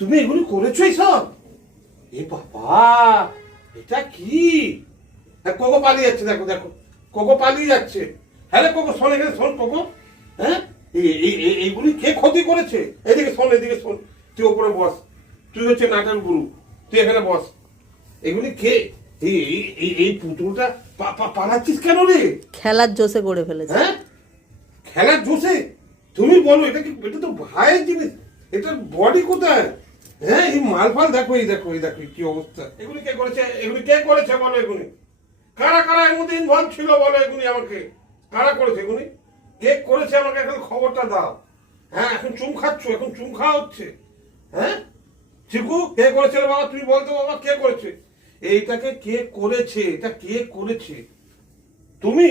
তুমি এগুলি করেছো সব? এ বাবা, এটা কি? হ্যাঁ, কোকো পালিয়ে যাচ্ছে, দেখো দেখো, কোকো পালিয়ে যাচ্ছে। হ্যাঁ রে কোকো, শোন এখানে, শোন কোকো। হ্যাঁ, এইগুলি কে ক্ষতি করেছে? এদিকে শোন, এদিকে শোন। তুই ওপরে বস, তুই হচ্ছে নাটের গুরু, তুই এখানে বস। এগুলি কে? এই পুতুলটা পালাচ্ছিস কেন রে? খেলার জোশে করে ফেলেছে। হ্যাঁ, খেলার জোশে? তুমি বলো, এটা কি? এটা তো ভাইয়ের জিনিস, এটার বডি কোথায়? হ্যাঁ, এই মাল ফাল দেখো, এই দেখো, এই দেখো কি অবস্থা। এগুলি কে করেছে? এগুলি কে করেছে বলো? এগুলি কারা কারা এর মধ্যে ইনভলভ ছিল বলো? এগুলি আমাকে কারা করেছে? এগুলি কে করেছে? আমাকে এখন খবরটা দাও। হ্যাঁ, এখন চুম খাচ্ছ, এখন চুম খাওয়া হচ্ছে। হ্যাঁ, চিকু, কে করেছে রে বাবা? তুমি বলতো বাবা, কে করেছে এইটাকে? কে করেছে? এটা কে করেছে? তুমি?